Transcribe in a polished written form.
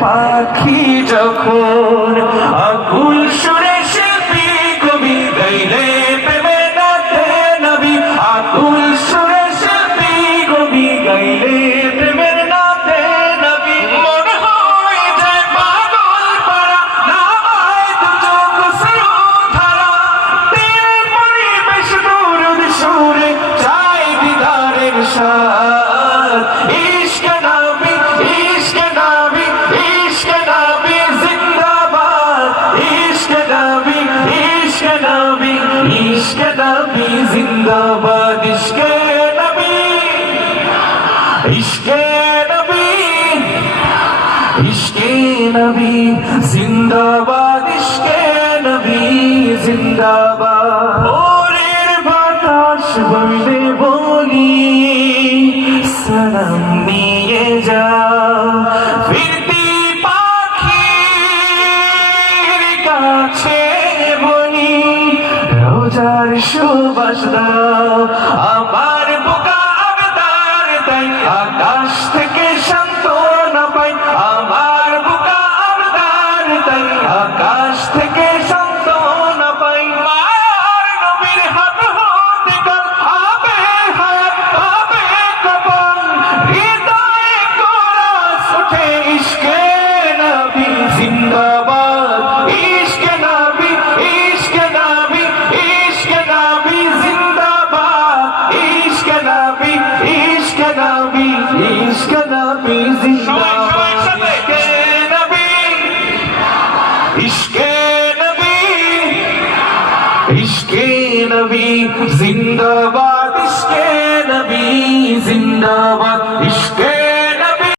পাখি যখন আকুল সুরে শিল্পী কবি গাইলে প্রেমে নাতে নবী, আকুল সুরে শিল্পী কবি গাইলে প্রেমের নাতে নবী। মনে হয় যায় পাগল পারা, না হয় দু চোখ স্রোতধারা, দিল পরিবেশ দরুদ সুরে চাই দিদারের স্বাদ। ইশক নবী, ইশক নবী, ইশক নবী জিন্দাবাদ, ইশক নবী, ইশক নবী, ইশক নবী জিন্দাবাদ, ইশকে নবী, ইশকে নবী, ইশকে নবী জিন্দাবাদ, ইশকে নবী জিন্দাবাদ। ভোরের বাতাস বইলে বলি সালাম নিয়ে যাও, ফিরতি পাখির কাছে বলি রোজার সুবাস দাও। আমার বোকা আবেদার তাই আকাশ থেকে সান্ত্বনা পাই, আমার বোকা আবেদার তাই আকাশ থেকে সান্ত্বনা পাই। মায়ার নবীর হাত হতে কাল আবে হায়াত পাবে কবল, হৃদয়ে কোরাস ওঠে ইশকে নবী জিন্দাবাদ, ইশকে নবী, ইশকে নবী, ইশকে নবী জিন্দাবাদ, ইশকে নবী, ইশকে নবী, ইশকে নবী জিন্দাবাদ, ইশকে নবী, ইশকে নবী জিন্দাবাদ, ইশকে নবী জিন্দাবাদ, ইশকে